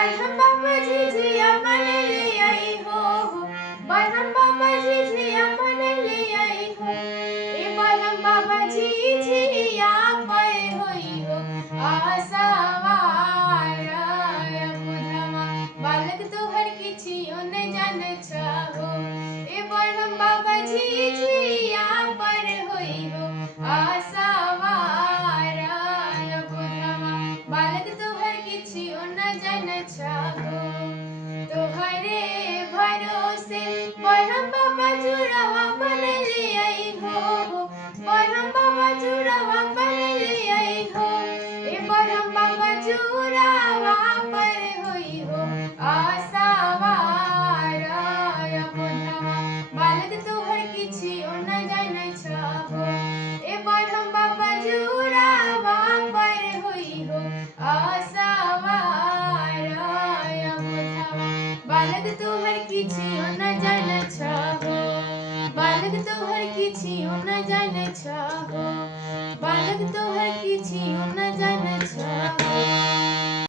बरहम बाबा झिझिया मन ले आई हो, बरहम बाबा झिझिया मन ले आई हो। ए बरहम बाबा झिझिया पर होई हो आसवार बुधवा, बालक तोहर किछियो न जान छहो। ए बरहम बाबा झिझिया पर होई हो आसवार बुधवा, बालक तोहर किछियो न जान छहो। तोहरे भरोसे बरहम बाबा जुड़वा बन ले आई हो, बरहम बाबा जुड़वा बन ले आई हो। ए बरहम बाबा जुड़वा पर होई हो आसवार बुधवा, बालक तोहर किछियो न जान छहो। ए बरहम बाबा जुड़वा पर होई हो आसवार बुधवा, बालक तोहर किछियो न जान छहो। बालक तोहर किछियो न जान छहो, बालक तोहर किछियो न जान छहो।